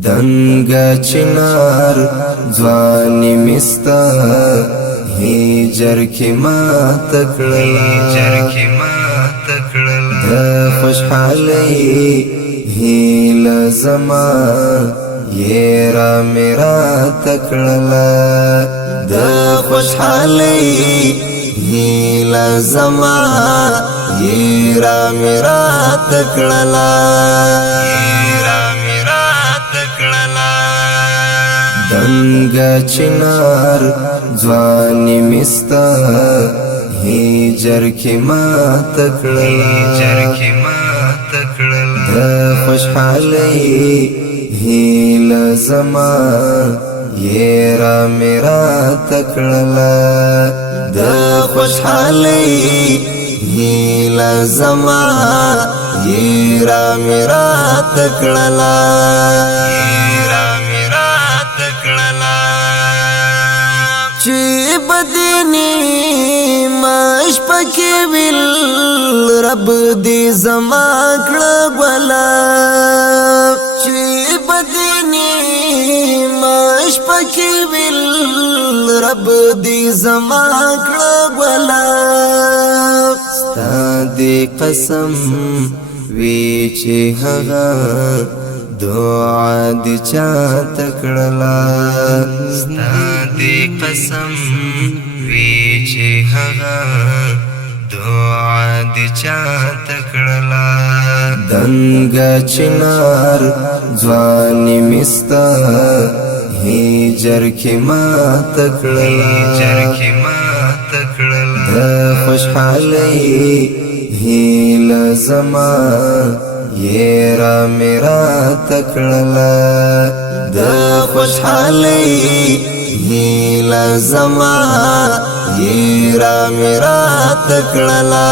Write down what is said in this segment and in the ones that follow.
دنگا چنار ځواني مستا هجر کی ما تکړلا د خوشحالي هیله زما یرا میرا تکړلا د خوشحالي هیله زما یرا میرا تکړلا دنگا چنار ځواني مستا هجر کی ما تکړلا د خوشحالي هیله زما یرا میرا تکړلا د خوشحالي هیله زما یرا میرا تکړلا چی بدینی ماش پکی ویل رب دی زما کړه بلا چی بدینی ماش پکی ویل رب دی زما کړه بلا ستا دی قسم وی چې هغه دعا دی چا تکړلا ستا دی قسم وی چې هغه دعا دی چا تکړلا دنگا چنار ځواني مستا هجر کی ما تکړلا د خوشحالي هیله زما یرا میرا تکړلا د خوشحالي هیله زما یرا میرا تکړلا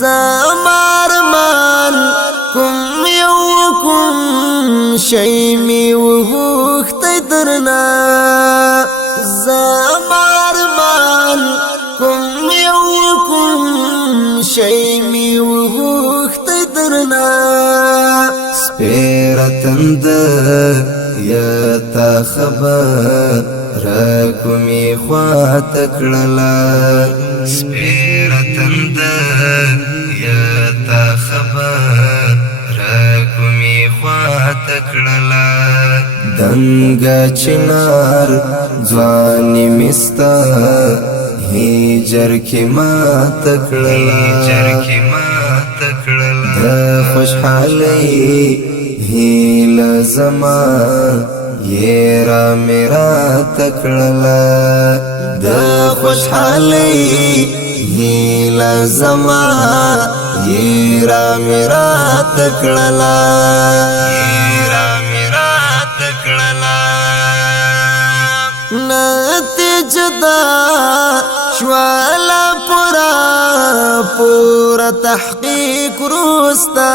زمار مان کوم یو کوم شی می وغوښت درنا زمار مان کوم یو کوم شی می وغوښت درنا سپیرتند یا تا خبر را کومي خوا تکړلا سپیرتند یا تا خبر را کومي خوا تکړلا دنگا چنار ځواني مستا هجر کی ما تکړلا د خوشحالي هیله زما یرا میرا تکړلا د خوشحالي هیله زما یرا میرا تکړلا نتیجدا شوالا پورا تحقیق روستا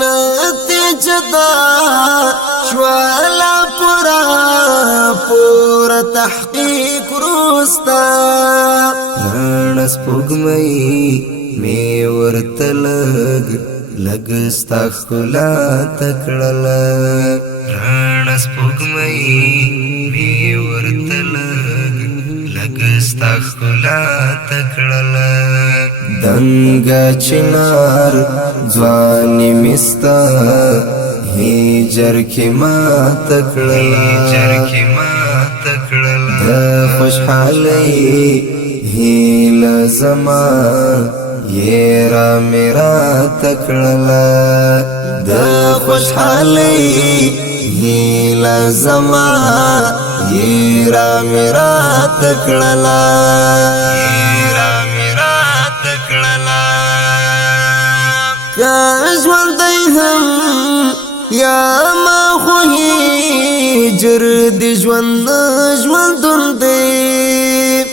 نتیجدا شوالا پورا تحقیق روستا رنس پگمئی می ورتلگ لگستا خلا تکڑلا رنس پگمئی می ورتلگ لگستا خلا تکڑلا دنگا چنار ځواني مستا هجر کی ما تکړلا د خوشحالي هیله زما یرا میرا تکړلا د خوشحالي هیله زما یرا میرا تکړلا ژوندی هم یا ما خو هجر دی ژوندون دی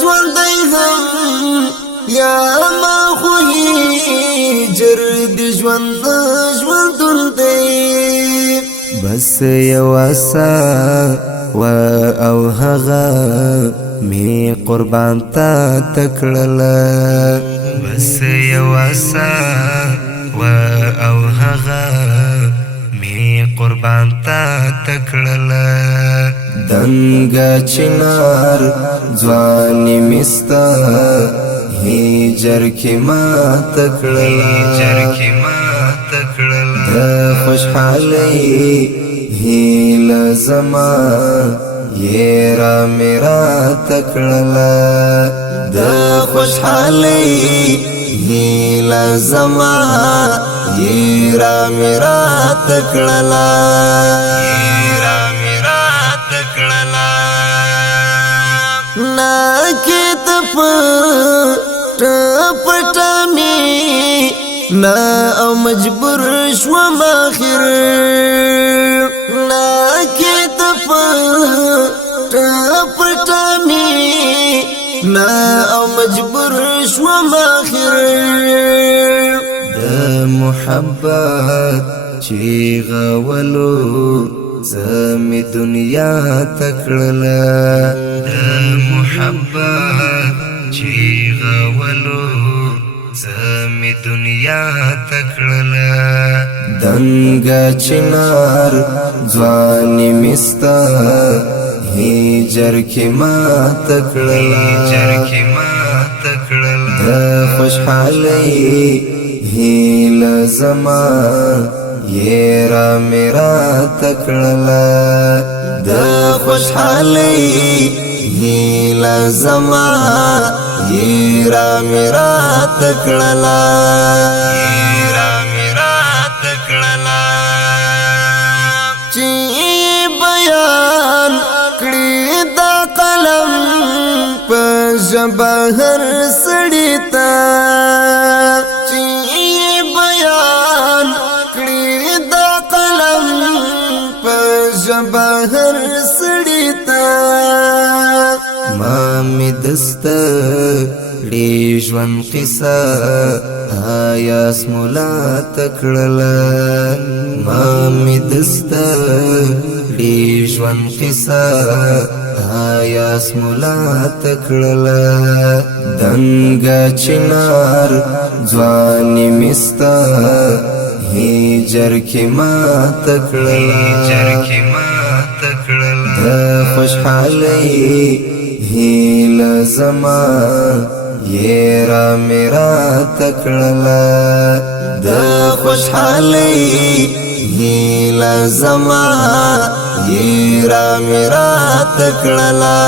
ژوندی هم یا ما خو هجر دی ژوندون دی بس یو اسا و او هغه می قربان تا تکړل بس یو آسا و او هغه می قربان تا تکړله دنګا چنار ځواني مستا هجر کې ما تکړله د خوشحالۍ هیله زما یرا میرا تکړله د خوشحالۍ هیله زما یرا میرا تکړله ناکت پټا می نا او مجبور شوم اخر ناکت پټا می نا او مجبور شوم اخر د محبت چی غولو زمی دنیا تکړله د محبت چی غولو زمی دنیا تکړله دنګا چنار ځواني مستا هجر کې ما تکړله د خوشحالۍ هیله زما یرا میرا تکړله د خوشحالۍ هیله زما یرا میرا تکړله چې بیان کړی دا قلم په ژبه هر سړی ته چې بیان کړی دا قلم په ژبه هر سړی ته ما می دسته ډی ژوند قصه آیا اسمولا تکړله ما می دسته ډی ژوند قصه آیا اسمولا تکړله دنګا چنار ځواني مستا هجر کې ما تکړله د خوشحالۍ هیله زما یرا میرا تکړله د خوشحالۍ هیله زما یرا میرا تکړله